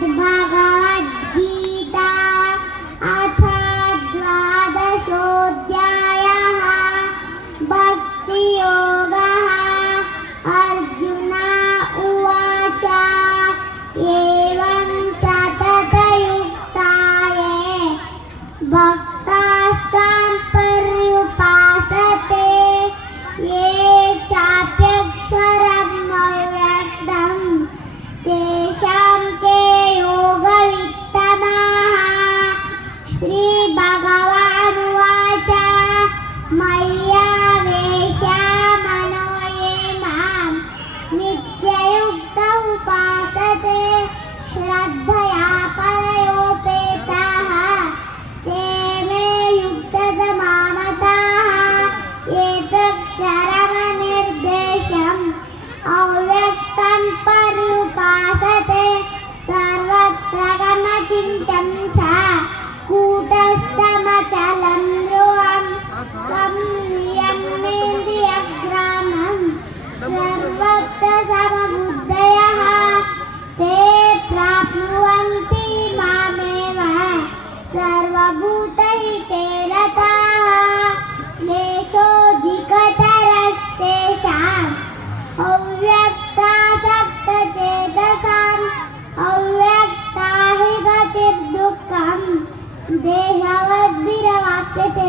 श्रीमद्भगवद्गीता अथ द्वादशोऽध्यायः भक्तियोगः। अर्जुन उवाच एवं सततयुक्ताये भक्तास्तां पर्युपासते ये चाप्यक्षरम् अव्यक्तं तेषां के योगवित्तमाः। श्रीभगवानुवाच मय्यावेशा मनो ये मां नित्ययुक्ता उपासते श्रद्धया परयोपेताः ते मे युक्ततमा मताः। एतक्षरमनिर्देशम् अव्यक्तं पर्युपासते सर्वत्र गमचिन्त्यं च कूटस्थमचलं ध्रुवं संयम्येन्द्रियग्रामं सर्वत्र समबुद्धयः ते प्राप्नुवन्ति मामेव सर्वभूतहिते रताः। क्लेशोऽधिकतरस्तेषाम् अव्यक्तासक्तचेतसाम् अव्यक्ता हि गतिर्दुःखम् देहवद्भिरवाप्यते।